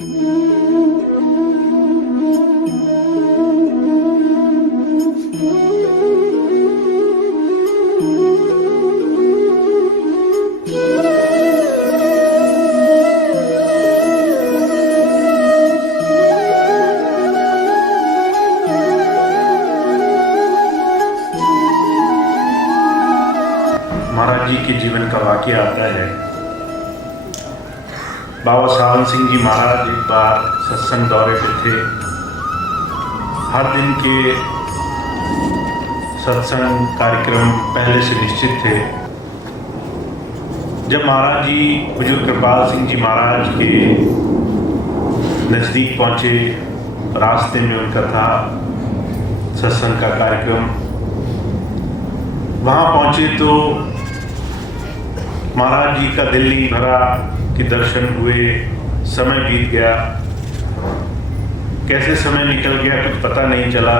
महाराज जी के जीवन का वाकया आता है। बाबा सावन सिंह जी महाराज एक बार सत्संग दौरे पे थे। हर दिन के सत्संग कार्यक्रम पहले से निश्चित थे। जब महाराज जी बुजुर्ग कृपाल सिंह जी महाराज के नज़दीक पहुँचे, रास्ते में उनका था सत्संग का कार्यक्रम। वहाँ पहुँचे तो महाराज जी का दिल नहीं भरा कि दर्शन हुए, समय बीत गया। कैसे समय निकल गया कुछ पता नहीं चला।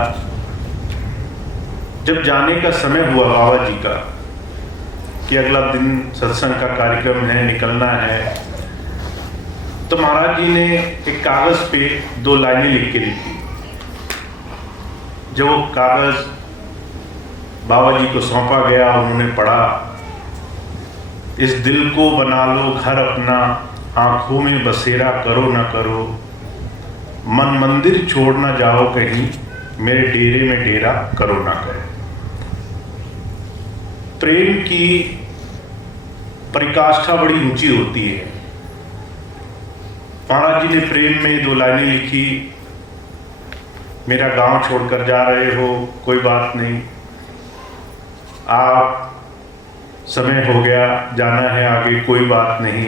जब जाने का समय हुआ बाबा जी का कि अगला दिन सत्संग का कार्यक्रम है, निकलना है, तो महाराज जी ने एक कागज पे 2 लाइनें लिख के लिखी। जब वो कागज बाबा जी को सौंपा गया, उन्होंने पढ़ा, इस दिल को बना लो घर अपना, आंखों में बसेरा करो ना करो, मन मंदिर छोड़ ना जाओ कहीं, मेरे डेरे में डेरा करो ना करो। प्रेम की परिकाष्ठा बड़ी ऊंची होती है। महाराज जी ने प्रेम में 2 लाइनें लिखी। मेरा गांव छोड़कर जा रहे हो, कोई बात नहीं, आप समय हो गया, जाना है आगे, कोई बात नहीं।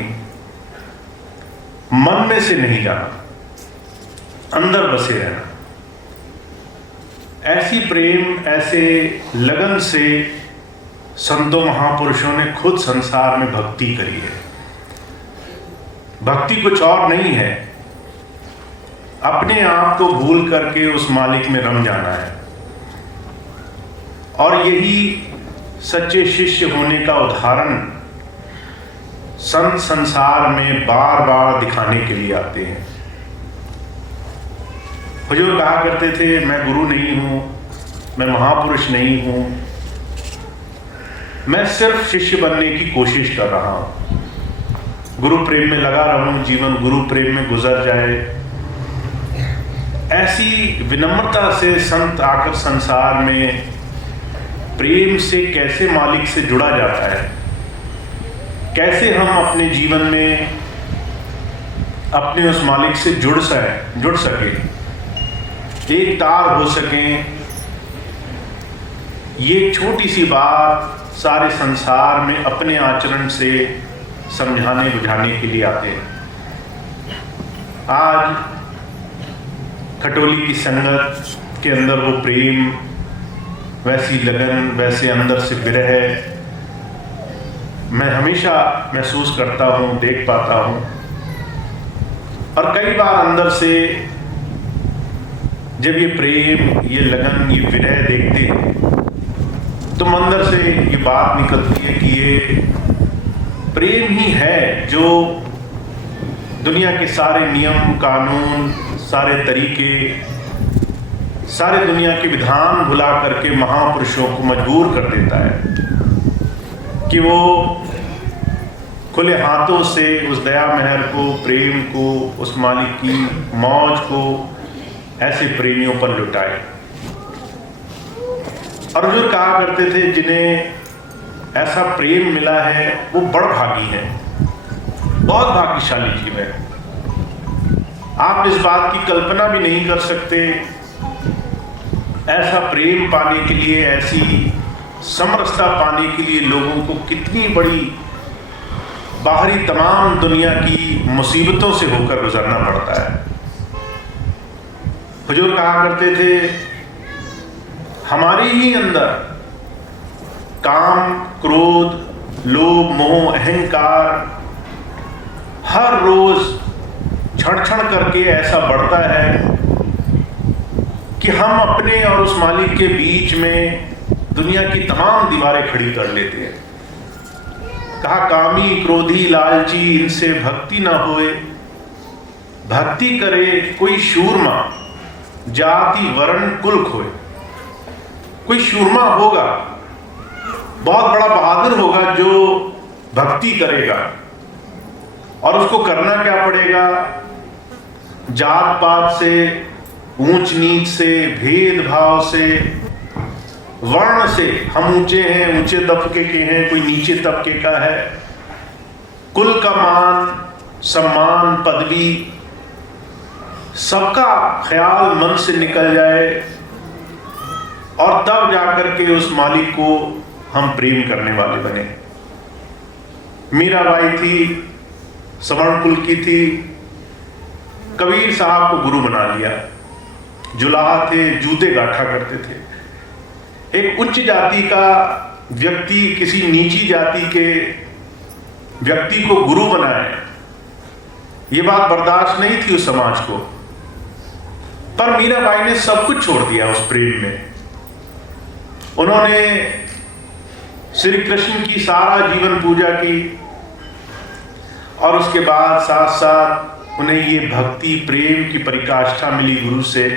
मन में से नहीं जाना, अंदर बसे रहना। ऐसी प्रेम, ऐसे लगन से संतों महापुरुषों ने खुद संसार में भक्ति करी है। भक्ति कुछ और नहीं है, अपने आप को भूल करके उस मालिक में रम जाना है। और यही सच्चे शिष्य होने का उदाहरण संत संसार में बार बार दिखाने के लिए आते हैं। हुजूर कहा करते थे, मैं गुरु नहीं हूं, मैं महापुरुष नहीं हूं, मैं सिर्फ शिष्य बनने की कोशिश कर रहा हूं। गुरु प्रेम में लगा रहूं, जीवन गुरु प्रेम में गुजर जाए। ऐसी विनम्रता से संत आकर संसार में प्रेम से कैसे मालिक से जुड़ा जाता है, कैसे हम अपने जीवन में अपने उस मालिक से जुड़ सके, एक तार हो सकें, ये छोटी सी बात सारे संसार में अपने आचरण से समझाने बुझाने के लिए आते हैं। आज खटोली की संगत के अंदर वो प्रेम, वैसी लगन, वैसे अंदर से विरह मैं हमेशा महसूस करता हूँ, देख पाता हूँ। और कई बार अंदर से जब ये प्रेम, ये लगन, ये विरह देखते हैं तो अंदर से ये बात निकलती है कि ये प्रेम ही है जो दुनिया के सारे नियम कानून, सारे तरीके, सारे दुनिया के विधान भुला करके महापुरुषों को मजबूर कर देता है कि वो खुले हाथों से उस दया मेहर को, प्रेम को, उस मालिक की मौज को ऐसे प्रेमियों पर लुटाए। और हुजूर कहा करते थे, जिन्हें ऐसा प्रेम मिला है वो बड़ भागी है, बहुत भाग्यशाली जीव है। आप इस बात की कल्पना भी नहीं कर सकते, ऐसा प्रेम पाने के लिए, ऐसी समरसता पाने के लिए लोगों को कितनी बड़ी बाहरी तमाम दुनिया की मुसीबतों से होकर गुजरना पड़ता है। हुजूर कहा करते थे, हमारे ही अंदर काम, क्रोध, लोभ, मोह, अहंकार हर रोज क्षण क्षण करके ऐसा बढ़ता है कि हम अपने और उस मालिक के बीच में दुनिया की तमाम दीवारें खड़ी कर लेते हैं। कहा, कामी, क्रोधी, लालची, इनसे भक्ति ना होए, भक्ति करे कोई शूरमा, जाति वर्ण कुल खोए। कोई शूरमा होगा, बहुत बड़ा बहादुर होगा जो भक्ति करेगा, और उसको करना क्या पड़ेगा? जात पात से, ऊंच नीच से, भेदभाव से, वर्ण से, हम ऊंचे हैं, ऊंचे तबके के हैं, कोई नीचे तबके का है, कुल का मान सम्मान पदवी सबका ख्याल मन से निकल जाए, और तब जाकर के उस मालिक को हम प्रेम करने वाले बने। मीराबाई थी, सवर्ण कुल की थी, कबीर साहब को गुरु बना लिया। जुलाहा थे, जूते गाठा करते थे। एक उच्च जाति का व्यक्ति किसी नीची जाति के व्यक्ति को गुरु बनाए, ये बात बर्दाश्त नहीं थी उस समाज को। पर मीराबाई ने सब कुछ छोड़ दिया उस प्रेम में। उन्होंने श्री कृष्ण की सारा जीवन पूजा की, और उसके बाद साथ साथ उन्हें ये भक्ति प्रेम की परिकाष्ठा मिली गुरु से।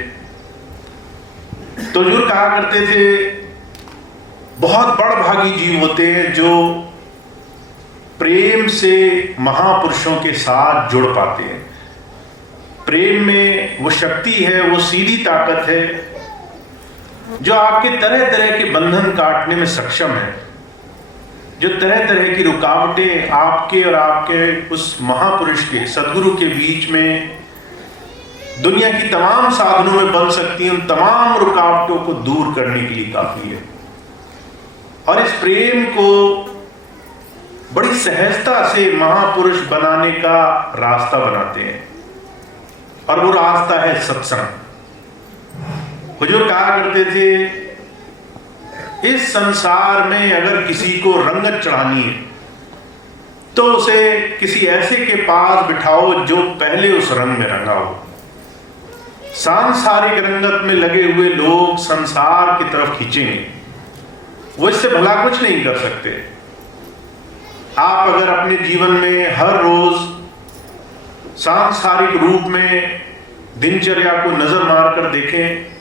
तो जो कहा करते थे, बहुत बड़भागी जीव होते हैं जो प्रेम से महापुरुषों के साथ जुड़ पाते हैं। प्रेम में वो शक्ति है, वो सीधी ताकत है जो आपके तरह तरह के बंधन काटने में सक्षम है, जो तरह तरह की रुकावटें आपके और आपके उस महापुरुष के, सदगुरु के बीच में दुनिया की तमाम साधनों में बन सकती हैं, उन तमाम रुकावटों को दूर करने के लिए काफी है। और इस प्रेम को बड़ी सहजता से महापुरुष बनाने का रास्ता बनाते हैं, और वो रास्ता है सत्संग। हुजूर कहा करते थे, इस संसार में अगर किसी को रंगत चढ़ानी है तो उसे किसी ऐसे के पास बिठाओ जो पहले उस रंग में रंगा हो। सांसारिक रंगत में लगे हुए लोग संसार की तरफ खींचेंगे, वो इससे भला कुछ नहीं कर सकते। आप अगर अपने जीवन में हर रोज सांसारिक रूप में दिनचर्या को नजर मारकर देखें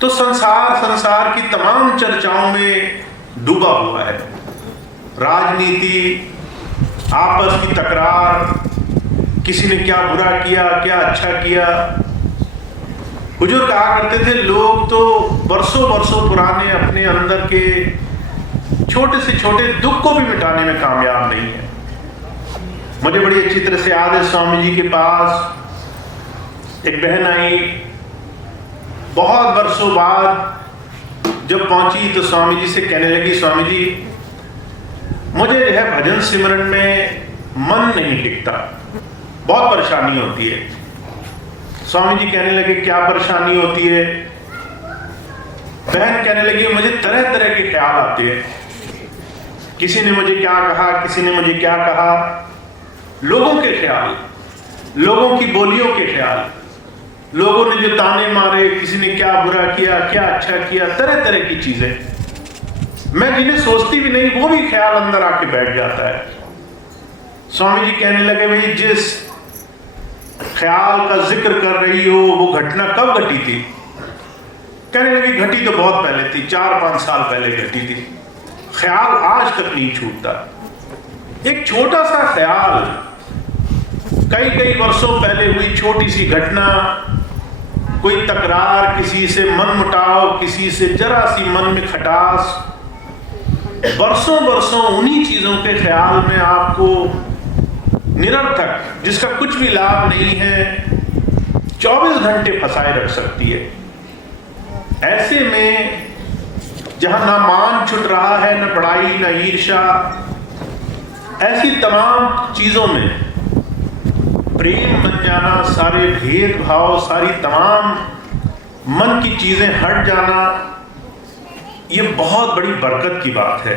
तो संसार की तमाम चर्चाओं में डूबा हुआ है। राजनीति, आपस की तकरार, किसी ने क्या बुरा किया, क्या अच्छा किया। हुजूर कहा करते थे, लोग तो बरसों बरसों पुराने अपने अंदर के छोटे से छोटे दुख को भी मिटाने में कामयाब नहीं है। मुझे बड़ी अच्छी तरह से याद है, स्वामी जी के पास एक बहन आई, बहुत बरसों बाद जब पहुंची तो स्वामी जी से कहने लगी, स्वामी जी मुझे जो है भजन सिमरन में मन नहीं टिकता, बहुत परेशानी होती है। स्वामी जी कहने लगे, क्या परेशानी होती है? बहन कहने लगी, मुझे तरह तरह के ख्याल आते हैं, किसी ने मुझे क्या कहा, किसी ने मुझे क्या कहा, लोगों के ख्याल, लोगों की बोलियों के ख्याल, लोगों ने जो ताने मारे, किसी ने क्या बुरा किया, क्या अच्छा किया, तरह तरह की चीजें, मैं जिन्हें सोचती भी नहीं वो भी ख्याल अंदर आके बैठ जाता है। स्वामी जी कहने लगे, भाई जिस ख्याल का जिक्र कर रही हो वो घटना कब घटी थी? कहने लगी, घटी तो बहुत पहले थी, 4-5 साल पहले घटी थी, ख्याल आज तक नहीं छूटता। एक छोटा सा ख्याल, कई कई वर्षों पहले हुई छोटी सी घटना, कोई तकरार, किसी से मनमुटाव, किसी से जरा सी मन में खटास, बरसों बरसों उन्हीं चीजों के ख्याल में आपको निरर्थक, जिसका कुछ भी लाभ नहीं है, 24 घंटे फंसाए रख सकती है। ऐसे में जहां ना मान छुट रहा है, न पढ़ाई, न ईर्ष्या, ऐसी तमाम चीजों में प्रेम बन जाना, सारे भेदभाव, सारी तमाम मन की चीजें हट जाना, ये बहुत बड़ी बरकत की बात है।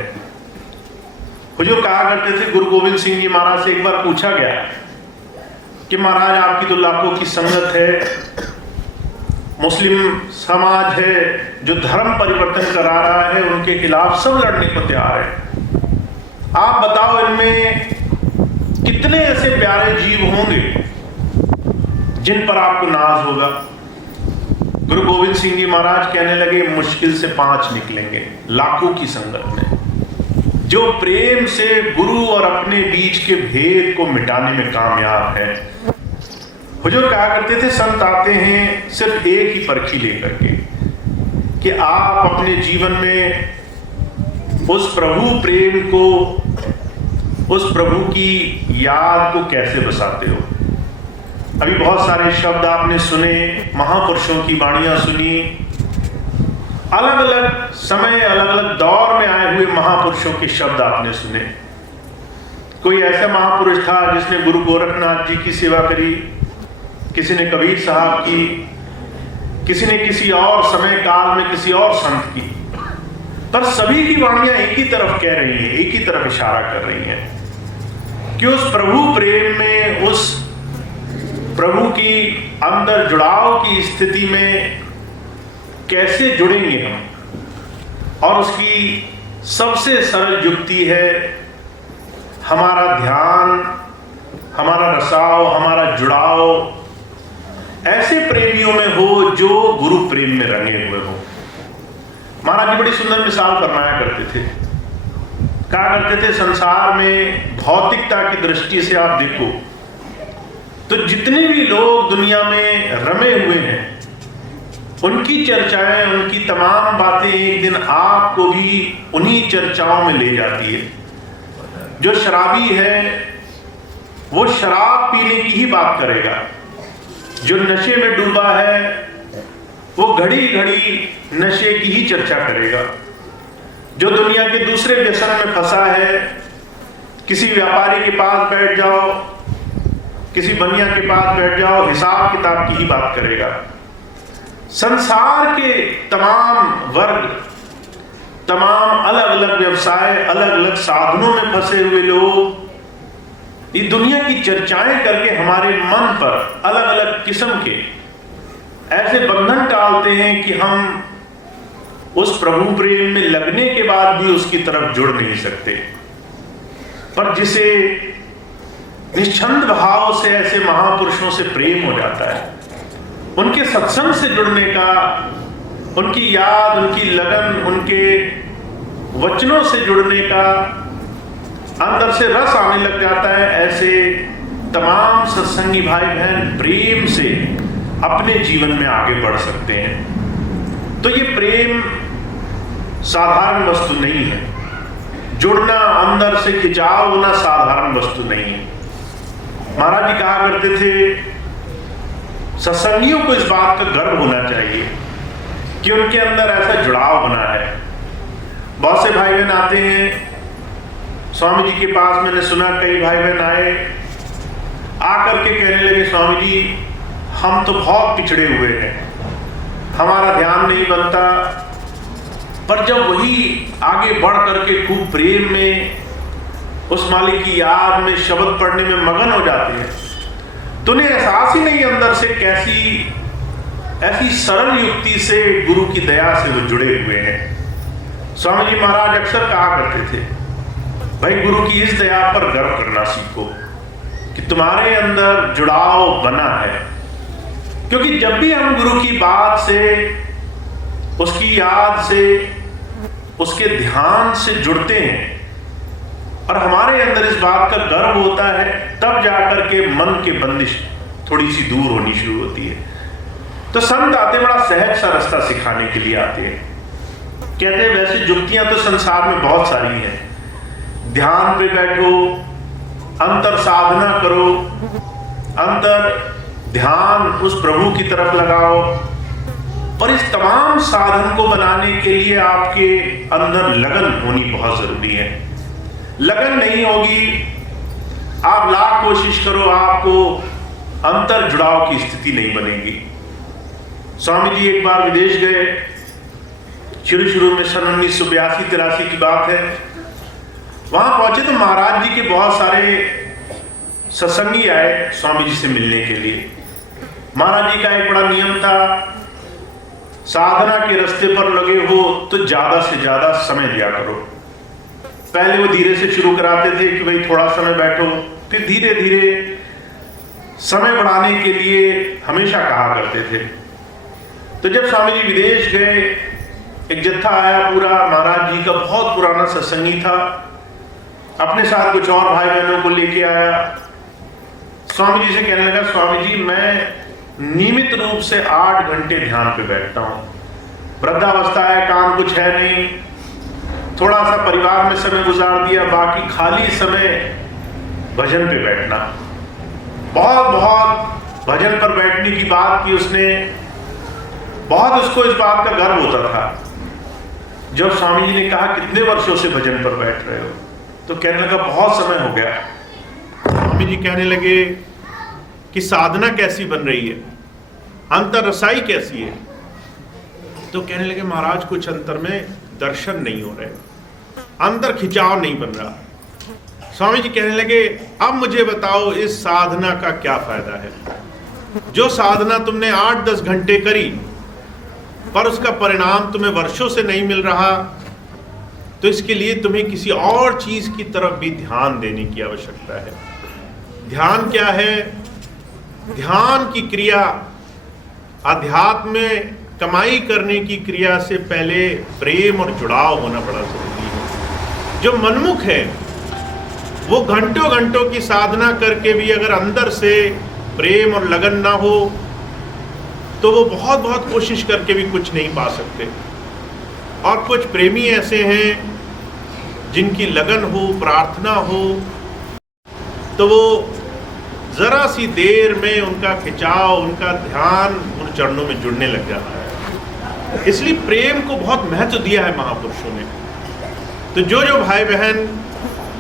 हुजूर कहा करते थे, गुरु गोविंद सिंह जी महाराज से एक बार पूछा गया कि महाराज आपकी तो लाखों की संगत है, मुस्लिम समाज है जो धर्म परिवर्तन करा रहा है, उनके खिलाफ सब लड़ने को तैयार है, आप बताओ इनमें कितने ऐसे प्यारे जीव होंगे जिन पर आपको नाज होगा। गुरु गोविंद सिंह जी महाराज कहने लगे, मुश्किल से 5 निकलेंगे लाखों की संगत में, जो प्रेम से गुरु और अपने बीच के भेद को मिटाने में कामयाब है। हुजूर कहा करते थे, संत आते हैं सिर्फ एक ही पर्ची लेकर के कि आप अपने जीवन में उस प्रभु प्रेम को, उस प्रभु की याद को कैसे बसाते हो। अभी बहुत सारे शब्द आपने सुने, महापुरुषों की वाणियां सुनी, अलग अलग समय अलग अलग दौर में आए हुए महापुरुषों के शब्द आपने सुने। कोई ऐसा महापुरुष था जिसने गुरु गोरखनाथ जी की सेवा करी, किसी ने कबीर साहब की, किसी ने किसी और समय काल में किसी और संत की, पर सभी की वाणियां एक ही तरफ कह रही हैं, एक ही तरफ इशारा कर रही हैं कि उस प्रभु प्रेम में, उस प्रभु की अंदर जुड़ाव की स्थिति में कैसे जुड़ेंगे हम। और उसकी सबसे सरल युक्ति है हमारा ध्यान, हमारा रसाव, हमारा जुड़ाव ऐसे प्रेमियों में हो जो गुरु प्रेम में रंगे हुए हो। महाराज जी बड़ी सुंदर मिसाल फरमाया करते थे, कहा करते थे, संसार में भौतिकता की दृष्टि से आप देखो तो जितने भी लोग दुनिया में रमे हुए हैं, उनकी चर्चाएं, उनकी तमाम बातें एक दिन आपको भी उन्हीं चर्चाओं में ले जाती है। जो शराबी है वो शराब पीने की ही बात करेगा, जो नशे में डूबा है वो घड़ी घड़ी नशे की ही चर्चा करेगा, जो दुनिया के दूसरे व्यसन में फंसा है, किसी व्यापारी के पास बैठ जाओ, किसी बनिया के पास बैठ जाओ, हिसाब किताब की ही बात करेगा। संसार के तमाम वर्ग, तमाम अलग अलग व्यवसाय, अलग अलग साधनों में फंसे हुए लोग ये दुनिया की चर्चाएं करके हमारे मन पर अलग अलग किस्म के ऐसे बंधन डालते हैं कि हम उस प्रभु प्रेम में लगने के बाद भी उसकी तरफ जुड़ नहीं सकते। पर जिसे निश्चंद भाव से ऐसे महापुरुषों से प्रेम हो जाता है, उनके सत्संग से जुड़ने का, उनकी याद, उनकी लगन, उनके वचनों से जुड़ने का अंदर से रस आने लग जाता है। ऐसे तमाम सत्संगी भाई बहन प्रेम से अपने जीवन में आगे बढ़ सकते हैं। तो ये प्रेम साधारण वस्तु नहीं है, जुड़ना, अंदर से खिंचाव होना साधारण वस्तु नहीं है। महाराज जी कहा करते थे, सत्संगियों को इस बात का गर्व होना चाहिए कि उनके अंदर ऐसा जुड़ाव बना है। बहुत से भाई बहन आते हैं स्वामी जी के पास, मैंने सुना कई भाई बहन आए, आकर के कहने लगे, स्वामी जी हम तो बहुत पिछड़े हुए हैं, हमारा ध्यान नहीं बनता। पर जब वही आगे बढ़ करके खूब प्रेम में, उस मालिक की याद में, शब्द पढ़ने में मगन हो जाते हैं, तो उन्हें एहसास ही नहीं अंदर से कैसी ऐसी सरल युक्ति से गुरु की दया से वो जुड़े हुए हैं। स्वामी जी महाराज अक्सर कहा करते थे, भाई गुरु की इस दया पर गर्व करना सीखो कि तुम्हारे अंदर जुड़ाव बना है। क्योंकि जब भी हम गुरु की बात से, उसकी याद से, उसके ध्यान से जुड़ते हैं और हमारे अंदर इस बात का गर्व होता है, तब जाकर के मन के बंदिश थोड़ी सी दूर होनी शुरू होती है। तो संत आते बड़ा सहज सा रास्ता सिखाने के लिए आते हैं। कहते हैं वैसे युक्तियां तो संसार में बहुत सारी हैं, ध्यान पे बैठो, अंतर साधना करो, अंतर ध्यान उस प्रभु की तरफ लगाओ। पर इस तमाम साधन को बनाने के लिए आपके अंदर लगन होनी बहुत जरूरी है। लगन नहीं होगी, आप लाख कोशिश करो, आपको अंतर जुड़ाव की स्थिति नहीं बनेगी। स्वामी जी एक बार विदेश गए, शुरू में सन 1982-83 की बात है। वहां पहुंचे तो महाराज जी के बहुत सारे सत्संगी आए स्वामी जी से मिलने के लिए। महाराज जी का एक बड़ा नियम था, साधना के रास्ते पर लगे हो तो ज्यादा से ज्यादा समय दिया करो। पहले वो धीरे से शुरू कराते थे कि भाई थोड़ा समय बैठो, फिर धीरे धीरे समय बढ़ाने के लिए हमेशा कहा करते थे। तो जब स्वामी जी विदेश गए, एक जत्था आया पूरा, महाराज जी का बहुत पुराना सत्संगी था, अपने साथ कुछ और भाई बहनों को लेके आया। स्वामी जी से कहने लगा, स्वामी जी मैं नियमित रूप से 8 घंटे ध्यान पे बैठता हूँ, वृद्धावस्था है, काम कुछ है नहीं, थोड़ा सा परिवार में समय गुजार दिया, बाकी खाली समय भजन पे बैठना। बहुत बहुत भजन पर बैठने की बात की उसने, बहुत उसको इस बात का गर्व होता था। जब स्वामी जी ने कहा कितने वर्षों से भजन पर बैठ रहे हो, तो कहने लगा बहुत समय हो गया। स्वामी जी कहने लगे कि साधना कैसी बन रही है, अंतर रसाई कैसी है? तो कहने लगे महाराज कुछ अंतर में दर्शन नहीं हो रहे, अंतर खिंचाव नहीं बन रहा। स्वामी जी कहने लगे अब मुझे बताओ इस साधना का क्या फायदा है? जो साधना तुमने 8-10 घंटे करी पर उसका परिणाम तुम्हें वर्षों से नहीं मिल रहा, तो इसके लिए तुम्हें किसी और चीज की तरफ भी ध्यान देने की आवश्यकता है। ध्यान क्या है? ध्यान की क्रिया अध्यात्म में कमाई करने की क्रिया से पहले प्रेम और जुड़ाव होना बड़ा जरूरी है। जो मनमुख है वो घंटों घंटों की साधना करके भी अगर अंदर से प्रेम और लगन ना हो तो वो बहुत बहुत कोशिश करके भी कुछ नहीं पा सकते। और कुछ प्रेमी ऐसे हैं जिनकी लगन हो, प्रार्थना हो, तो वो जरा सी देर में उनका खिंचाव, उनका ध्यान उन चरणों में जुड़ने लग जाता है। इसलिए प्रेम को बहुत महत्व दिया है महापुरुषों ने। तो जो जो भाई बहन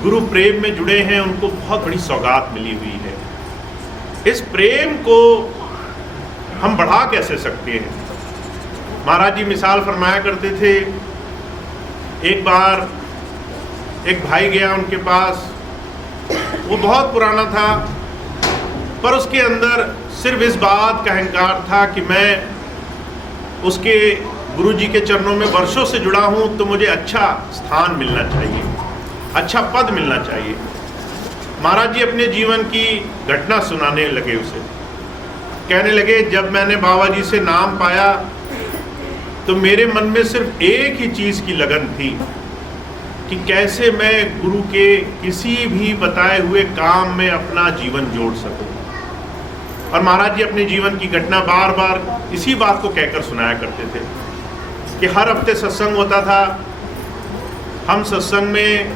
गुरु प्रेम में जुड़े हैं उनको बहुत बड़ी सौगात मिली हुई है। इस प्रेम को हम बढ़ा कैसे सकते हैं? महाराज जी मिसाल फरमाया करते थे, एक बार एक भाई गया उनके पास, वो बहुत पुराना था पर उसके अंदर सिर्फ इस बात का अहंकार था कि मैं उसके गुरु जी के चरणों में वर्षों से जुड़ा हूँ तो मुझे अच्छा स्थान मिलना चाहिए, अच्छा पद मिलना चाहिए। महाराज जी अपने जीवन की घटना सुनाने लगे उसे। कहने लगे जब मैंने बाबा जी से नाम पाया तो मेरे मन में सिर्फ एक ही चीज़ की लगन थी कि कैसे मैं गुरु के किसी भी बताए हुए काम में अपना जीवन जोड़ सकूं। और महाराज जी अपने जीवन की घटना बार बार इसी बात को कहकर सुनाया करते थे कि हर हफ्ते सत्संग होता था। हम सत्संग में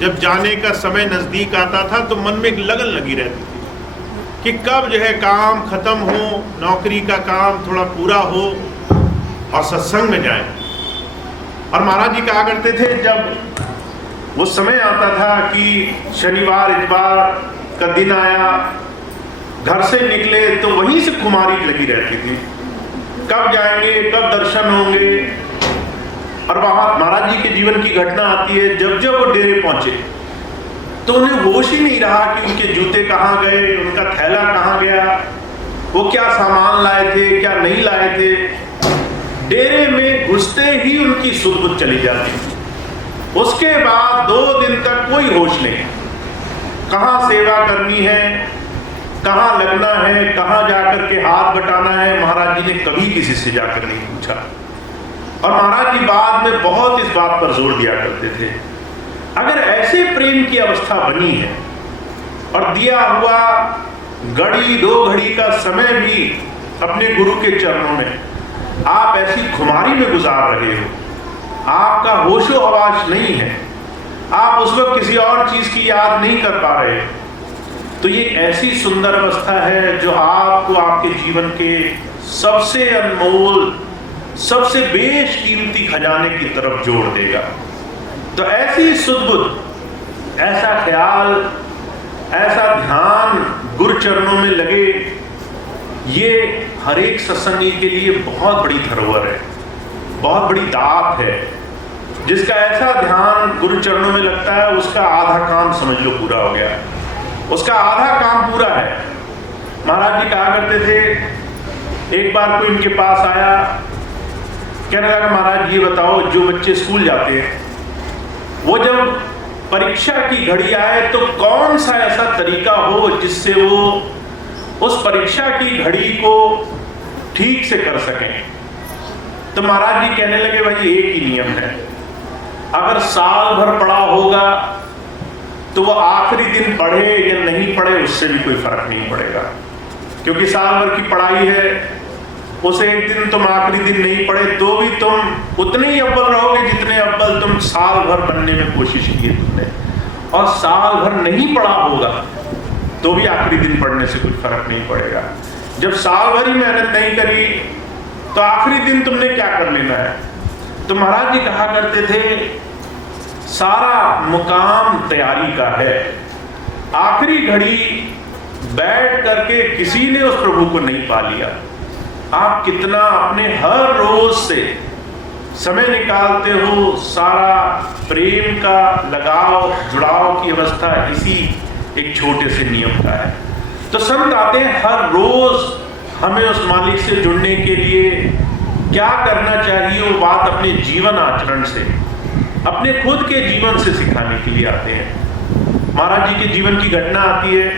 जब जाने का समय नज़दीक आता था तो मन में एक लगन लगी रहती थी कि कब जो है काम खत्म हो, नौकरी का काम थोड़ा पूरा हो और सत्संग में जाएं। और महाराज जी कहा करते थे जब वो समय आता था कि शनिवार इतवार का दिन आया, घर से निकले तो वहीं से खुमारी लगी रहती थी, कब जाएंगे, कब दर्शन होंगे। और वहाँ महाराज जी के जीवन की घटना आती है, जब जब वो डेरे पहुंचे तो उन्हें होश ही नहीं रहा कि उनके जूते कहाँ गए, उनका थैला कहाँ गया, वो क्या सामान लाए थे, क्या नहीं लाए थे। डेरे में घुसते ही उनकी सुध-बुध चली जाती। उसके बाद 2 दिन तक कोई होश नहीं, कहाँ सेवा करनी है, कहाँ लगना है, कहाँ जाकर के हाथ बटाना है, महाराज जी ने कभी किसी से जाकर नहीं पूछा। और महाराज जी बाद में बहुत इस बात पर जोर दिया करते थे, अगर ऐसे प्रेम की अवस्था बनी है और दिया हुआ घड़ी 2 घड़ी का समय भी अपने गुरु के चरणों में आप ऐसी खुमारी में गुजार रहे हो, आपका होशो हवास नहीं है, आप उस वक्त किसी और चीज की याद नहीं कर पा रहे, तो ये ऐसी सुंदर अवस्था है जो आपको आपके जीवन के सबसे अनमोल, सबसे बेशकीमती खजाने की तरफ जोड़ देगा। तो ऐसी सुध-बुध, ऐसा ख्याल, ऐसा ध्यान गुरु चरणों में लगे, ये हर एक सत्संगी के लिए बहुत बड़ी धरोहर है, बहुत बड़ी दात है। जिसका ऐसा ध्यान गुरु चरणों में लगता है उसका आधा काम समझ लो पूरा हो गया, उसका आधा काम पूरा है। महाराज जी कहा करते थे, एक बार कोई इनके पास आया, कहने लगा महाराज ये बताओ जो बच्चे स्कूल जाते हैं वो जब परीक्षा की घड़ी आए तो कौन सा ऐसा तरीका हो जिससे वो उस परीक्षा की घड़ी को ठीक से कर सकें। तो महाराज जी कहने लगे, भाई एक ही नियम है, अगर साल भर पढ़ा होगा तो वो आखिरी दिन पढ़े या नहीं पढ़े उससे भी कोई फर्क नहीं पड़ेगा, क्योंकि साल भर की पढ़ाई है, उसे एक दिन तुम आखिरी दिन नहीं पढ़े तो भी तुम उतने ही अव्वल रहोगे जितने अव्वल तुम साल भर बनने में कोशिश की है तुमने। और साल भर नहीं पढ़ा होगा तो भी आखिरी दिन पढ़ने से कोई फर्क नहीं पड़ेगा। जब साल भर ही मेहनत नहीं करी तो आखिरी दिन तुमने क्या कर लेना है। तो महाराज जी कहा करते थे, सारा मुकाम तैयारी का है, आखिरी घड़ी बैठ करके किसी ने उस प्रभु को नहीं पा लिया। आप कितना अपने हर रोज से समय निकालते हो, सारा प्रेम का लगाव जुड़ाव की अवस्था इसी एक छोटे से नियम का है। तो संत आते हैं हर रोज हमें उस मालिक से जुड़ने के लिए क्या करना चाहिए, वो बात अपने जीवन आचरण से, अपने खुद के जीवन से सिखाने के लिए आते हैं। महाराज जी के जीवन की घटना आती है।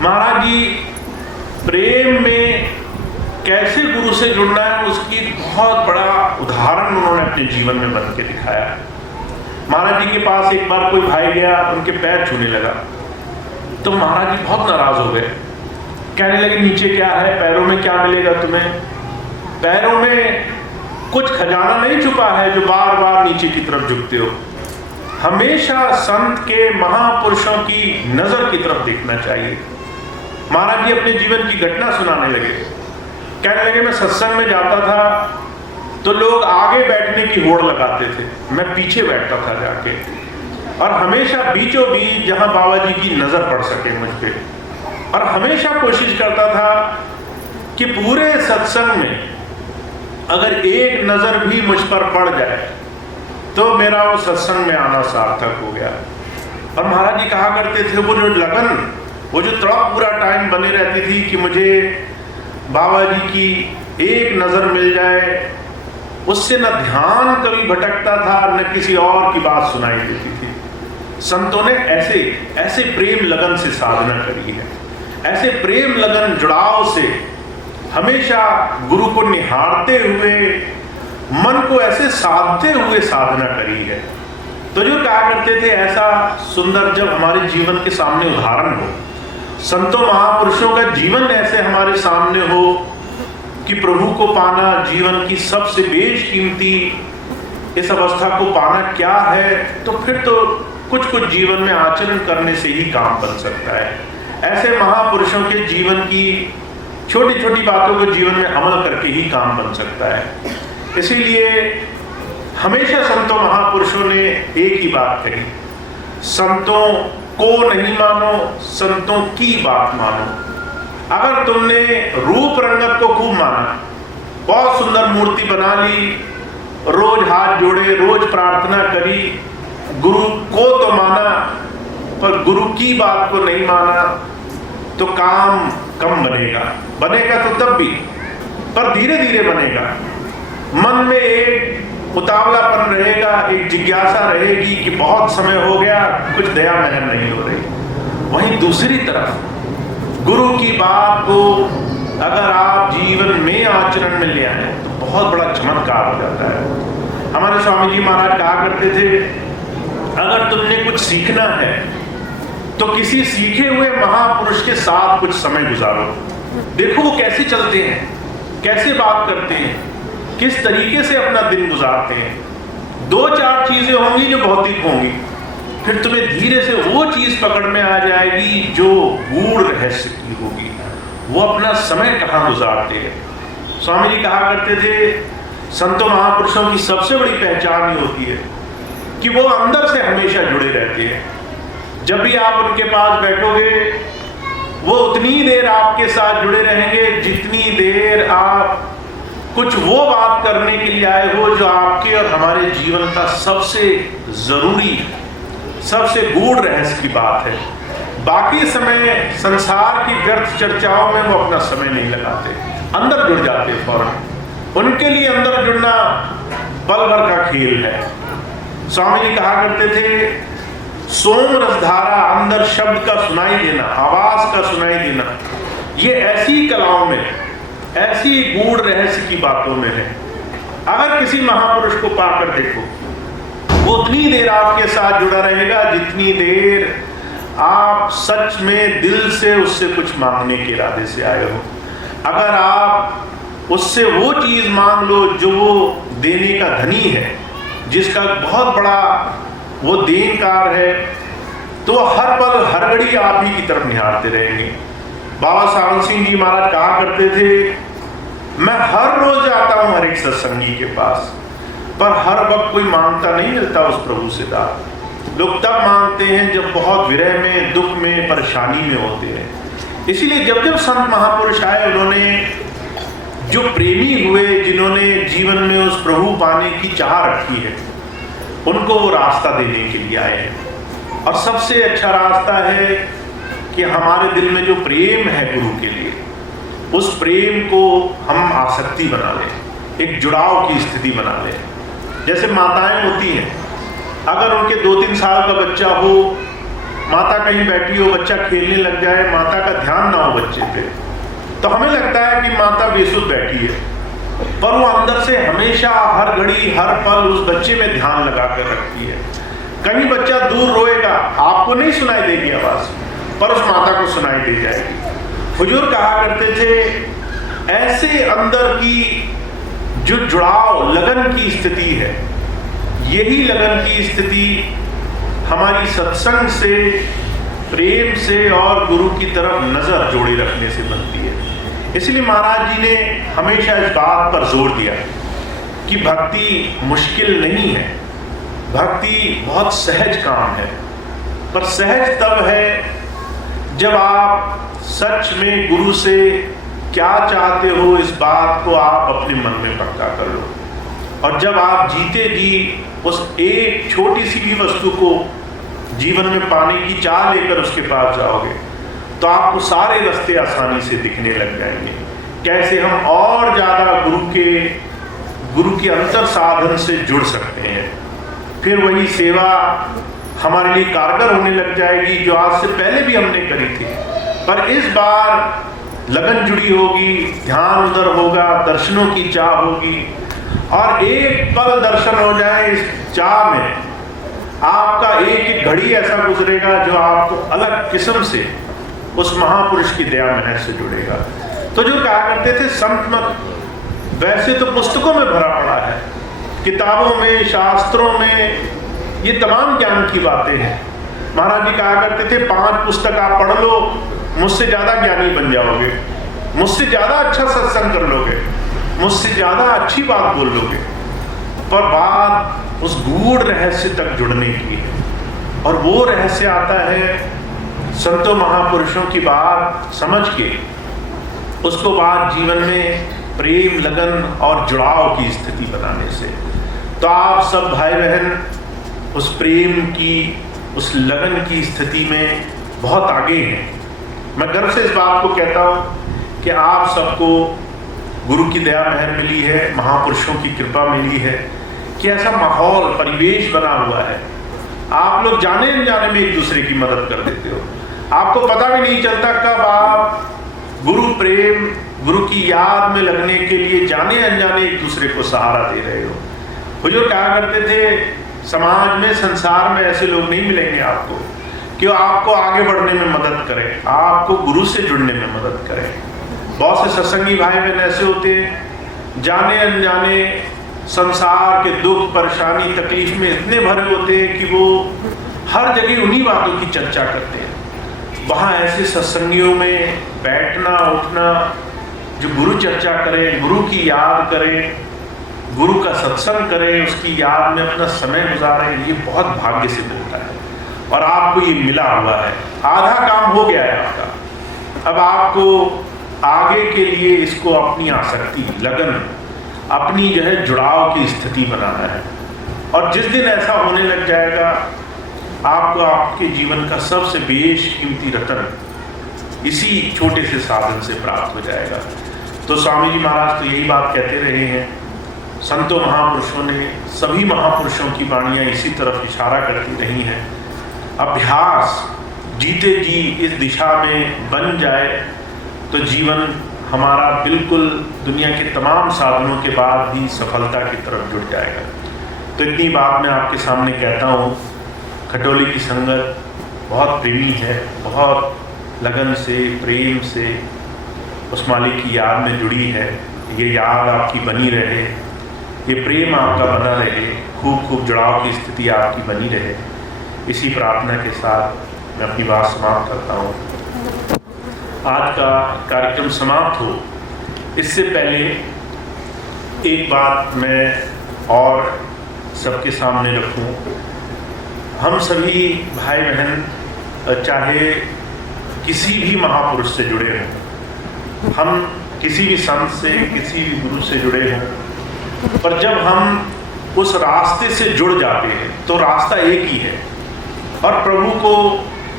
महाराज जी प्रेम में कैसे गुरु से जुड़ना है उसकी बहुत बड़ा उदाहरण उन्होंने अपने जीवन में बन के दिखाया। महाराज जी के पास एक बार कोई भाई गया, उनके पैर छूने लगा, तो महाराज जी बहुत नाराज हो गए, कहने लगे नीचे क्या है, पैरों में क्या मिलेगा तुम्हें, पैरों में कुछ खजाना नहीं छुपा है जो बार बार नीचे की तरफ झुकते हो। हमेशा संत के महापुरुषों की नजर की तरफ देखना चाहिए। महाराज जी अपने जीवन की घटना सुनाने लगे, कहने लगे मैं सत्संग में जाता था तो लोग आगे बैठने की होड़ लगाते थे, मैं पीछे बैठता था जाके, और हमेशा बीचों बीच जहां बाबा जी की नजर पड़ सके मुझ पे, और हमेशा कोशिश करता था कि पूरे सत्संग में अगर एक नजर भी मुझ पर पड़ जाए तो मेरा वो सत्संग में आना सार्थक हो गया। और महाराज जी कहा करते थे, वो जो लगन, वो जो तड़प पूरा टाइम बनी रहती थी कि मुझे बाबा जी की एक नजर मिल जाए, उससे न ध्यान कभी भटकता था न किसी और की बात सुनाई देती थी। संतों ने ऐसे ऐसे प्रेम लगन से साधना करी है, ऐसे प्रेम लगन जुड़ाव से हमेशा गुरु को निहारते हुए, मन को ऐसे साधते हुए साधना करी है। तो जो कहा करते थे, ऐसा सुंदर जब हमारे जीवन के सामने उदाहरण हो, संतों महापुरुषों का जीवन ऐसे हमारे सामने हो कि प्रभु को पाना जीवन की सबसे बेशकीमती इस अवस्था को पाना क्या है, तो फिर तो कुछ कुछ जीवन में आचरण करने से ही काम बन सकता है। ऐसे महापुरुषों के जीवन की छोटी छोटी बातों को जीवन में अमल करके ही काम बन सकता है। इसीलिए हमेशा संतों महापुरुषों ने एक ही बात कही, संतों को नहीं मानो, संतों की बात मानो। अगर तुमने रूप रंगत को खूब माना, बहुत सुंदर मूर्ति बना ली, रोज हाथ जोड़े, रोज प्रार्थना करी, गुरु को तो माना पर गुरु की बात को नहीं माना, तो काम कम बनेगा। बनेगा तो तब भी, पर धीरे धीरे बनेगा। मन में एक उतावलापन रहेगा, एक जिज्ञासा रहेगी कि बहुत समय हो गया, कुछ दया महर नहीं हो रही। वहीं दूसरी तरफ गुरु की बात को अगर आप जीवन में आचरण में ले आए तो बहुत बड़ा चमत्कार हो जाता है। हमारे स्वामी जी महाराज कहा करते थे, अगर तुमने कुछ सीखना है तो किसी सीखे हुए महापुरुष के साथ कुछ समय गुजारो। देखो वो कैसे चलते हैं, कैसे बात करते हैं, किस तरीके से अपना दिन गुजारते हैं। दो चार चीजें होंगी जो भौतिक होंगी, फिर तुम्हें धीरे से वो चीज पकड़ में आ जाएगी जो गूढ़ रहस्य की होगी, वो अपना समय कहाँ गुजारते हैं। स्वामी जी कहा करते थे, संतों महापुरुषों की सबसे बड़ी पहचान ही होती है कि वो अंदर से हमेशा जुड़े रहते हैं। जब भी आप उनके पास बैठोगे, वो उतनी देर आपके साथ जुड़े रहेंगे जितनी देर आप कुछ वो बात करने के लिए आए हो जो आपके और हमारे जीवन का सबसे जरूरी, सबसे गूढ़ रहस्य की बात है। बाकी समय संसार की व्यर्थ चर्चाओं में वो अपना समय नहीं लगाते, अंदर जुड़ जाते फौरन। उनके लिए अंदर जुड़ना पल भर का खेल है। स्वामी जी कहा करते थे, सोम रसधारा, अंदर शब्द का सुनाई देना, आवाज का सुनाई देना, ये ऐसी कलाओं में, ऐसी गूढ़ रहस्य की बातों में है। अगर किसी महापुरुष को पाकर देखो, वो उतनी देर आपके साथ जुड़ा रहेगा जितनी देर आप सच में दिल से उससे कुछ मांगने के इरादे से आए हो। अगर आप उससे वो चीज मांग लो जो वो देने का धनी है, जिसका बहुत बड़ा वो देनकार है, तो हर पल हर घड़ी आप ही की तरफ निहारते रहेंगे। बाबा सावंत सिंह जी महाराज कहा करते थे, मैं हर रोज आता हूं हर एक सत्संगी के पास, पर हर वक्त कोई मांगता नहीं मिलता उस प्रभु से दान। लोग तब मांगते हैं जब बहुत विरह में, दुख में, परेशानी में होते हैं। इसीलिए जब जब संत महापुरुष आए, उन्होंने जो प्रेमी हुए, जिन्होंने जीवन में उस प्रभु पाने की चाह रखी है, उनको वो रास्ता देने के लिए आए हैं। और सबसे अच्छा रास्ता है कि हमारे दिल में जो प्रेम है गुरु के लिए, उस प्रेम को हम आसक्ति बना लें, एक जुड़ाव की स्थिति बना लें। जैसे माताएं होती हैं, अगर उनके 2-3 साल का बच्चा हो, माता कहीं बैठी हो, बच्चा खेलने लग जाए, माता का ध्यान ना हो बच्चे पे, तो हमें लगता है कि माता बेसुध बैठी है, पर वो अंदर से हमेशा हर घड़ी हर पल उस बच्चे में ध्यान लगा कर रखती है। कहीं बच्चा दूर रोएगा, आपको नहीं सुनाई देगी आवाज, पर उस माता को सुनाई दे जाएगी। हुजूर कहा करते थे, ऐसे अंदर की जो जुड़ाव, लगन की स्थिति है, यही लगन की स्थिति हमारी सत्संग से, प्रेम से और गुरु की तरफ नजर जोड़े रखने से बनती है। इसलिए महाराज जी ने हमेशा इस बात पर जोर दिया कि भक्ति मुश्किल नहीं है, भक्ति बहुत सहज काम है। पर सहज तब है जब आप सच में गुरु से क्या चाहते हो, इस बात को आप अपने मन में पक्का कर लो। और जब आप जीते जी उस एक छोटी सी भी वस्तु को जीवन में पाने की चाह लेकर उसके पास जाओगे, तो आपको सारे रास्ते आसानी से दिखने लग जाएंगे। कैसे हम और ज्यादा गुरु के अंतर साधन से जुड़ सकते हैं। फिर वही सेवा हमारे लिए कारगर होने लग जाएगी जो आज से पहले भी हमने करी थी, पर इस बार लगन जुड़ी होगी, ध्यान उधर होगा, दर्शनों की चाह होगी। और एक पल दर्शन हो जाए इस चाह में, आपका एक घड़ी ऐसा गुजरेगा जो आपको अलग किस्म से उस महापुरुष की दया महर से जुड़ेगा। तो जो कहा करते थे संत मत, वैसे तो पुस्तकों में भरा पड़ा है, किताबों में, शास्त्रों में ये तमाम ज्ञान की बातें हैं। महाराज जी कहा करते थे, 5 पुस्तक आप पढ़ लो, मुझसे ज्यादा ज्ञानी बन जाओगे, मुझसे ज्यादा अच्छा सत्संग कर लोगे, मुझसे ज्यादा अच्छी बात बोल लोगे। पर बात उस गूढ़ रहस्य तक जुड़ने की है, और वो रहस्य आता है संतों महापुरुषों की बात समझ के, उसको बाद जीवन में प्रेम, लगन और जुड़ाव की स्थिति बनाने से। तो आप सब भाई बहन उस प्रेम की, उस लगन की स्थिति में बहुत आगे हैं। मैं गर्व से इस बात को कहता हूँ कि आप सबको गुरु की दया महर मिली है, महापुरुषों की कृपा मिली है कि ऐसा माहौल, परिवेश बना हुआ है। आप लोग जाने अनजाने में एक दूसरे की मदद कर देते हो। आपको पता भी नहीं चलता कब आप गुरु प्रेम, गुरु की याद में लगने के लिए जाने अनजाने एक दूसरे को सहारा दे रहे हो। हुजूर कहा करते थे, समाज में, संसार में ऐसे लोग नहीं मिलेंगे आपको कि आपको आगे बढ़ने में मदद करें, आपको गुरु से जुड़ने में मदद करें। बहुत से सत्संगी भाई बहन ऐसे होते हैं, जाने अनजाने संसार के दुख, परेशानी, तकलीफ में इतने भरे होते हैं कि वो हर जगह उन्हीं बातों की चर्चा करते हैं। वहाँ ऐसे सत्संगियों में बैठना, उठना, जो गुरु चर्चा करें, गुरु की याद करें, गुरु का सत्संग करें, उसकी याद में अपना समय गुजारें, ये बहुत भाग्य से मिलता है। और आपको ये मिला हुआ है, आधा काम हो गया है आपका। अब आपको आगे के लिए इसको अपनी आसक्ति, लगन, अपनी जो है जुड़ाव की स्थिति बनाना है। और जिस दिन ऐसा होने लग जाएगा, आपको आपके जीवन का सबसे बेशकीमती रतन इसी छोटे से साधन से प्राप्त हो जाएगा। तो स्वामी जी महाराज तो यही बात कहते रहे हैं, संतों महापुरुषों ने, सभी महापुरुषों की वाणियाँ इसी तरफ इशारा करती रही हैं। अभ्यास जीते जी इस दिशा में बन जाए तो जीवन हमारा बिल्कुल दुनिया के तमाम साधनों के बाद भी सफलता की तरफ जुड़ जाएगा। तो इतनी बात मैं आपके सामने कहता हूँ। खटोली की संगत बहुत प्रेमी है, बहुत लगन से, प्रेम से उस मालिक की याद में जुड़ी है। ये याद आपकी बनी रहे, ये प्रेम आपका बना रहे, खूब खूब जुड़ाव की स्थिति आपकी बनी रहे। इसी प्रार्थना के साथ मैं अपनी बात समाप्त करता हूँ। आज का कार्यक्रम समाप्त हो इससे पहले एक बात मैं और सबके सामने रखूं। हम सभी भाई बहन चाहे किसी भी महापुरुष से जुड़े हों, हम किसी भी संत से, किसी भी गुरु से जुड़े हों, पर जब हम उस रास्ते से जुड़ जाते हैं तो रास्ता एक ही है, और प्रभु को,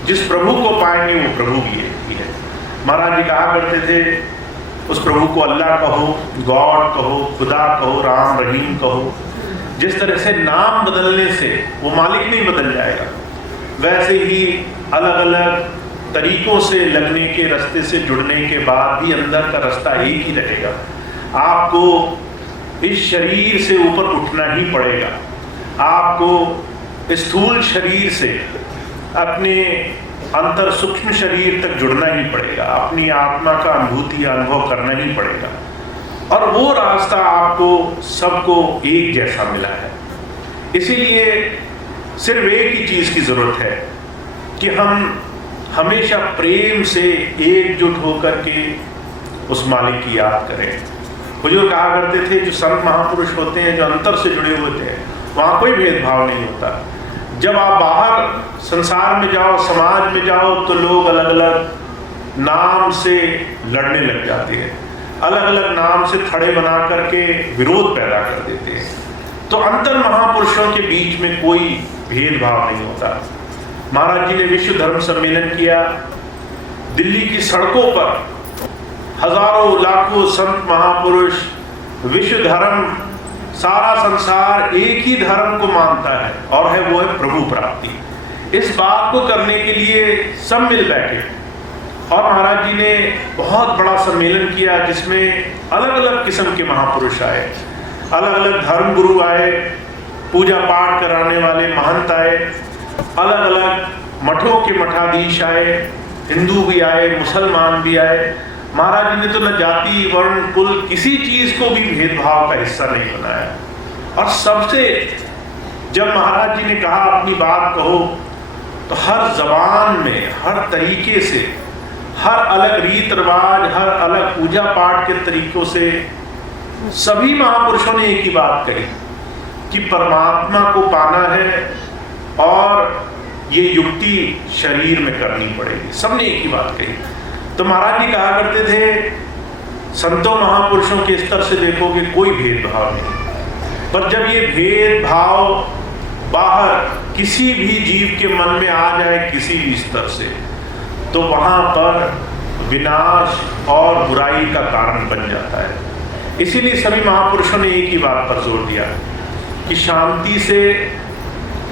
जिस प्रभु को पाएंगे वो प्रभु भी एक ही है। महाराज जी कहा करते थे, उस प्रभु को अल्लाह कहो, गॉड कहो, खुदा कहो, राम रहीम कहो। जिस तरह से नाम बदलने से वो मालिक नहीं बदल जाएगा, वैसे ही अलग अलग तरीकों से लगने के रास्ते से जुड़ने के बाद भी अंदर का रास्ता एक ही रहेगा। आपको इस शरीर से ऊपर उठना ही पड़ेगा, आपको स्थूल शरीर से अपने अंतर सूक्ष्म शरीर तक जुड़ना ही पड़ेगा, अपनी आत्मा का अनुभूति अनुभव करना ही पड़ेगा। और वो रास्ता आपको सबको एक जैसा मिला है। इसीलिए सिर्फ एक ही चीज की जरूरत है कि हम हमेशा प्रेम से एकजुट होकर के उस मालिक की याद करें। बुजुर्ग कहा करते थे, जो संत महापुरुष होते हैं, जो अंतर से जुड़े हुए थे, वहाँ कोई भेदभाव नहीं होता। जब आप बाहर संसार में जाओ, समाज में जाओ, तो लोग अलग अलग नाम से लड़ने लग जाते हैं, अलग अलग नाम से थड़े बना करके विरोध पैदा कर देते हैं। तो अंतर महापुरुषों के बीच में कोई भेदभाव नहीं होता। महाराज जी ने विश्व धर्म सम्मेलन किया, दिल्ली की सड़कों पर हजारों लाखों संत महापुरुष, विश्व धर्म, सारा संसार एक ही धर्म को मानता है और है वो है प्रभु प्राप्ति। इस बात को करने के लिए सब मिल बैठे और महाराज जी ने बहुत बड़ा सम्मेलन किया, जिसमें अलग अलग किस्म के महापुरुष आए, अलग अलग धर्म गुरु आए, पूजा पाठ कराने वाले महंत आए, अलग अलग मठों के मठाधीश आए, हिंदू भी आए, मुसलमान भी आए। महाराज जी ने तो न जाति, वर्ण, कुल, किसी चीज को भी भेदभाव का हिस्सा नहीं बनाया। और सबसे जब महाराज जी ने कहा अपनी बात कहो, तो हर जबान में, हर तरीके से, हर अलग रीत रिवाज, हर अलग पूजा पाठ के तरीकों से सभी महापुरुषों ने एक ही बात कही कि परमात्मा को पाना है और ये युक्ति शरीर में करनी पड़ेगी। सबने एक ही बात कही। तो महाराज जी कहा करते थे, संतों महापुरुषों के स्तर से देखोगे कोई भेदभाव नहीं, पर जब ये भेदभाव बाहर किसी भी जीव के मन में आ जाए किसी भी स्तर से, तो वहां पर विनाश और बुराई का कारण बन जाता है। इसीलिए सभी महापुरुषों ने एक ही बात पर जोर दिया कि शांति से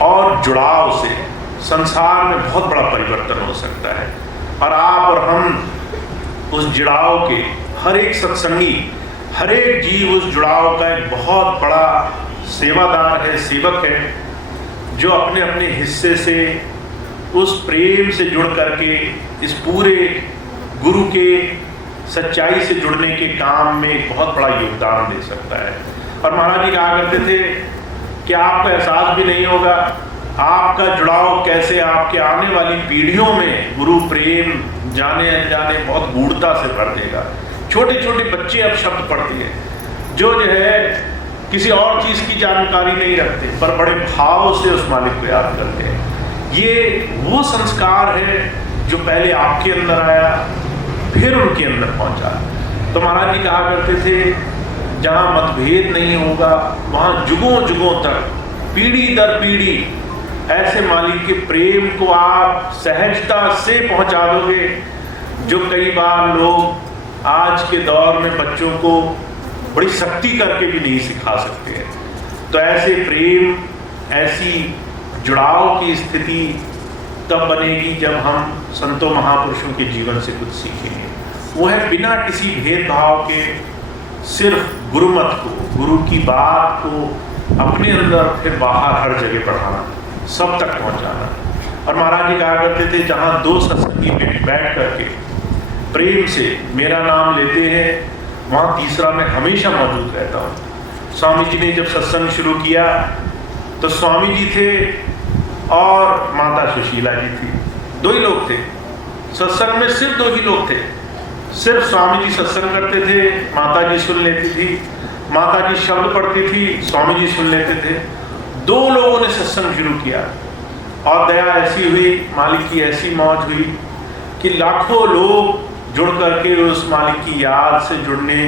और जुड़ाव से संसार में बहुत बड़ा परिवर्तन हो सकता है। और आप और हम उस जुड़ाव के, हर एक सत्संगी, हर एक जीव उस जुड़ाव का एक बहुत बड़ा सेवादार है, सेवक है, जो अपने अपने हिस्से से उस प्रेम से जुड़ करके इस पूरे गुरु के सच्चाई से जुड़ने के काम में एक बहुत बड़ा योगदान दे सकता है। और महाराज जी कहा करते थे कि आपको एहसास भी नहीं होगा आपका जुड़ाव कैसे आपके आने वाली पीढ़ियों में गुरु प्रेम जाने अनजाने बहुत गूढ़ता से भर देगा। छोटे छोटे बच्चे अब शब्द पढ़ते हैं जो है किसी और चीज की जानकारी नहीं रखते, पर बड़े भाव से उस मालिक को याद करते हैं। ये वो संस्कार है जो पहले आपके अंदर आया, फिर उनके अंदर पहुंचा। तो महाराज जी कहा करते थे, जहां मतभेद नहीं होगा वहां जुगों जुगों तक, पीढ़ी दर पीढ़ी ऐसे मालिक के प्रेम को आप सहजता से पहुंचा दोगे, जो कई बार लोग आज के दौर में बच्चों को बड़ी सख्ती करके भी नहीं सिखा सकते हैं। तो ऐसे प्रेम, ऐसी जुड़ाव की स्थिति तब बनेगी जब हम संतों महापुरुषों के जीवन से कुछ सीखेंगे। वो है बिना किसी भेदभाव के सिर्फ गुरुमत को, गुरु की बात को अपने अंदर फिर बाहर हर जगह बढ़ाना, सब तक पहुंचाना। और महाराज जी कहा करते थे, जहाँ दो सत्संगी बैठ करके प्रेम से मेरा नाम लेते हैं, वहाँ तीसरा मैं हमेशा मौजूद रहता हूँ। स्वामी जी ने जब सत्संग शुरू किया तो स्वामी जी थे और माता सुशीला जी थी, दो ही लोग थे सत्संग में, सिर्फ दो ही लोग थे। सिर्फ स्वामी जी सत्संग करते थे, माता जी सुन लेती थी, माता जी शब्द पढ़ती थी, स्वामी जी सुन लेते थे। दो लोगों ने सत्संग शुरू किया और दया ऐसी हुई, मालिक की ऐसी मौज हुई कि लाखों लोग जुड़ करके उस मालिक की याद से जुड़ने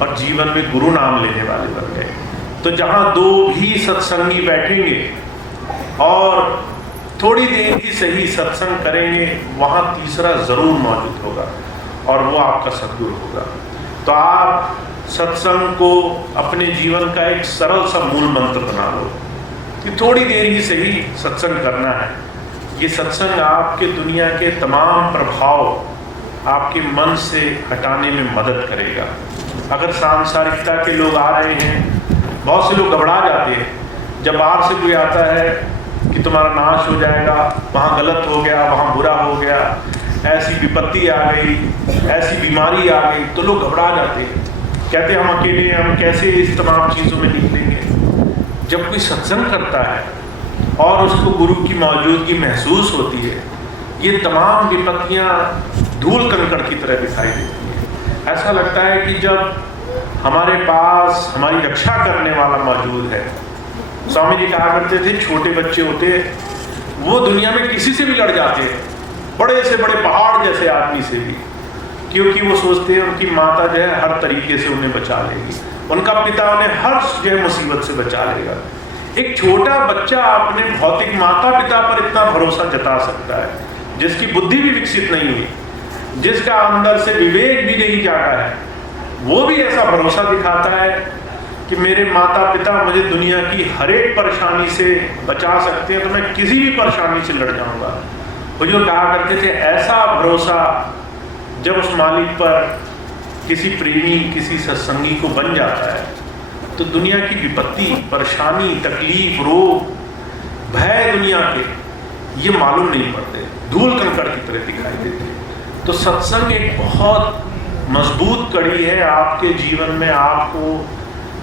और जीवन में गुरु नाम लेने वाले बन गए। तो जहाँ दो भी सत्संगी बैठेंगे और थोड़ी देर ही सही सत्संग करेंगे, वहाँ तीसरा जरूर मौजूद होगा और वो आपका सद्गुरु होगा। तो आप सत्संग को अपने जीवन का एक सरल सा मूल मंत्र बना लो कि थोड़ी देर ही सही सत्संग करना है। ये सत्संग आपके दुनिया के तमाम प्रभाव आपके मन से हटाने में मदद करेगा। अगर सांसारिकता के लोग आ रहे हैं, बहुत से लोग घबरा जाते हैं जब बाहर से कोई आता है कि तुम्हारा नाश हो जाएगा, वहाँ गलत हो गया, वहाँ बुरा हो गया, ऐसी विपत्ति आ गई, ऐसी बीमारी आ गई, तो लोग घबरा जाते हैं, कहते हैं हम अकेले हैं, हम कैसे इस तमाम चीज़ों में निकलेंगे। जब कोई सत्संग करता है और उसको गुरु की मौजूदगी महसूस होती है, ये तमाम विपत्तियाँ धूल कंकड़ की तरह दिखाई देती हैं। ऐसा लगता है कि जब हमारे पास हमारी रक्षा करने वाला मौजूद है। स्वामी जी कहा करते थे, छोटे बच्चे होते वो दुनिया में किसी से भी लड़ जाते हैं, बड़े से बड़े पहाड़ जैसे आदमी से भी, क्योंकि वो सोचते हैं उनकी माता जो है हर तरीके से उन्हें बचा लेगी, उनका पिता उन्हें हर जो है मुसीबत से बचा लेगा। एक छोटा बच्चा अपने भौतिक माता पिता पर इतना भरोसा जता सकता है, जिसकी बुद्धि भी विकसित नहीं हुई, जिसका अंदर से विवेक भी नहीं जागा है, वो भी ऐसा भरोसा दिखाता है कि मेरे माता पिता मुझे दुनिया की हर एक परेशानी से बचा सकते हैं, तो मैं किसी भी परेशानी से लड़ जाऊंगा। हुजूर कहा करते थे, ऐसा भरोसा जब उस मालिक पर किसी प्रेमी, किसी सत्संगी को बन जाता है, तो दुनिया की विपत्ति, परेशानी, तकलीफ, रोग, भय दुनिया के ये मालूम नहीं पड़ते, धूल कंकड़ की तरह दिखाई देते हैं। तो सत्संग एक बहुत मजबूत कड़ी है आपके जीवन में, आपको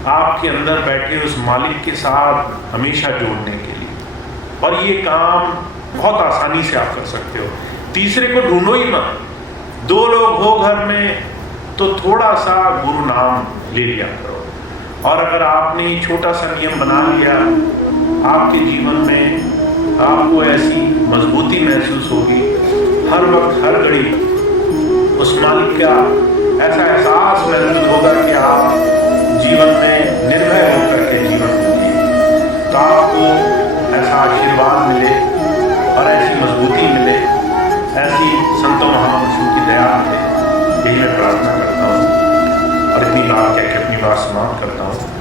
आपके अंदर बैठे उस मालिक के साथ हमेशा जोड़ने के लिए। और ये काम बहुत आसानी से आप कर सकते हो। तीसरे को ढूंढो ही मत। दो लोग हो घर में तो थोड़ा सा गुरु नाम ले लिया करो। और अगर आपने छोटा सा नियम बना लिया, आपके जीवन में आपको ऐसी मजबूती महसूस होगी, हर वक्त हर घड़ी उस मालिक का ऐसा एहसास महसूस होगा कि आप जीवन में निर्भय होकर के जीवन जिए। तो आपको ऐसा आशीर्वाद मिले और ऐसी मजबूती मिले, ऐसी संतों महापुरुषों की दया मिले, यही मैं प्रार्थना करता हूँ। और इतनी बात कह के अपनी बात समाप्त करता हूँ।